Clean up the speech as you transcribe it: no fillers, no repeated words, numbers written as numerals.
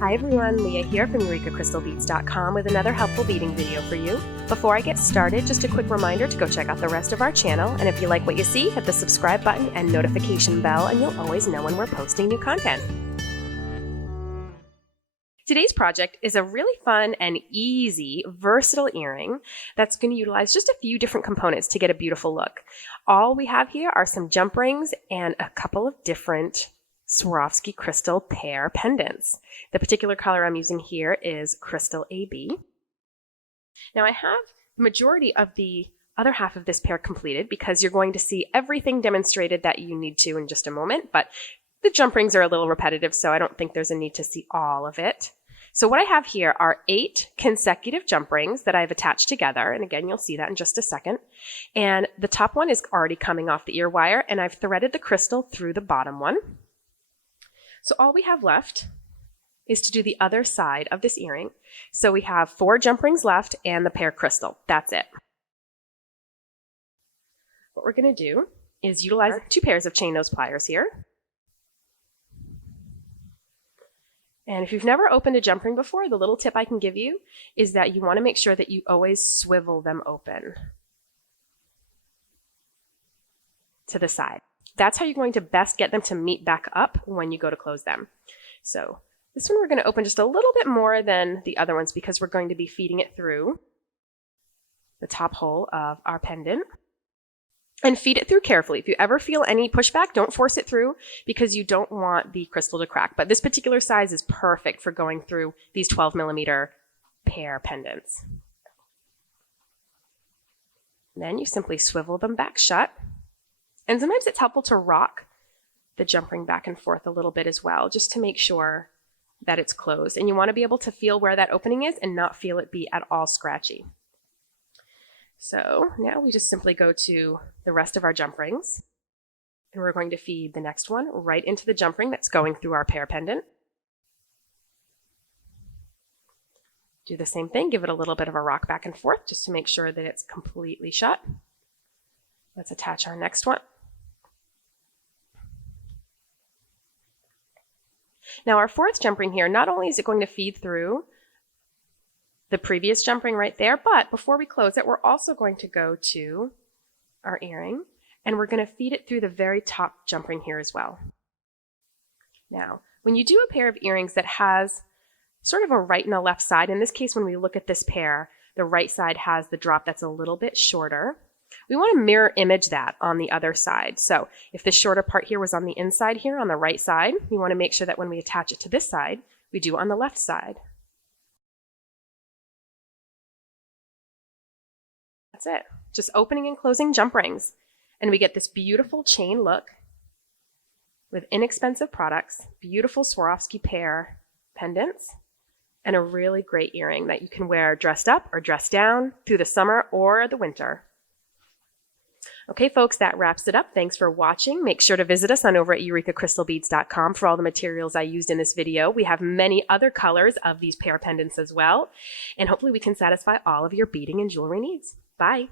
Hi everyone, Leah here from EurekaCrystalBeads.com with another helpful beading video for you. Before I get started, just a quick reminder to go check out the rest of our channel, and if you like what you see, hit the subscribe button and notification bell and you'll always know when we're posting new content. Today's project is a really fun and easy, versatile earring that's going to utilize just a few different components to get a beautiful look. All we have here are some jump rings and a couple of different Swarovski crystal pear pendants. The particular color I'm using here is Crystal AB. Now I have the majority of the other half of this pear completed because you're going to see everything demonstrated that you need to in just a moment, but the jump rings are a little repetitive, so I don't think there's a need to see all of it. So what I have here are 8 consecutive jump rings that I've attached together, and again, you'll see that in just a second. And the top one is already coming off the ear wire, and I've threaded the crystal through the bottom one. So all we have left is to do the other side of this earring. So we have 4 jump rings left and the pear crystal. That's it. What we're going to do is utilize 2 pairs of chain nose pliers here. And if you've never opened a jump ring before, the little tip I can give you is that you want to make sure that you always swivel them open to the side. That's how you're going to best get them to meet back up when you go to close them. So this one we're going to open just a little bit more than the other ones because we're going to be feeding it through the top hole of our pendant. And feed it through carefully. If you ever feel any pushback, don't force it through because you don't want the crystal to crack. But this particular size is perfect for going through these 12mm pear pendants. Then you simply swivel them back shut. And sometimes it's helpful to rock the jump ring back and forth a little bit as well, just to make sure that it's closed. And you want to be able to feel where that opening is and not feel it be at all scratchy. So now we just simply go to the rest of our jump rings, and we're going to feed the next one right into the jump ring that's going through our pear pendant. Do the same thing, give it a little bit of a rock back and forth just to make sure that it's completely shut. Let's attach our next one. Now our 4th jump ring here, not only is it going to feed through the previous jump ring right there, but before we close it, we're also going to go to our earring and we're going to feed it through the very top jump ring here as well. Now, when you do a pair of earrings that has sort of a right and a left side, in this case, when we look at this pair, the right side has the drop that's a little bit shorter. We want to mirror image that on the other side. So if the shorter part here was on the inside here on the right side, we want to make sure that when we attach it to this side, we do on the left side. That's it. Just opening and closing jump rings. And we get this beautiful chain look with inexpensive products, beautiful Swarovski pear pendants, and a really great earring that you can wear dressed up or dressed down through the summer or the winter. Okay, folks, that wraps it up. Thanks for watching. Make sure to visit us on over at EurekaCrystalBeads.com for all the materials I used in this video. We have many other colors of these pear pendants as well, and hopefully we can satisfy all of your beading and jewelry needs. Bye.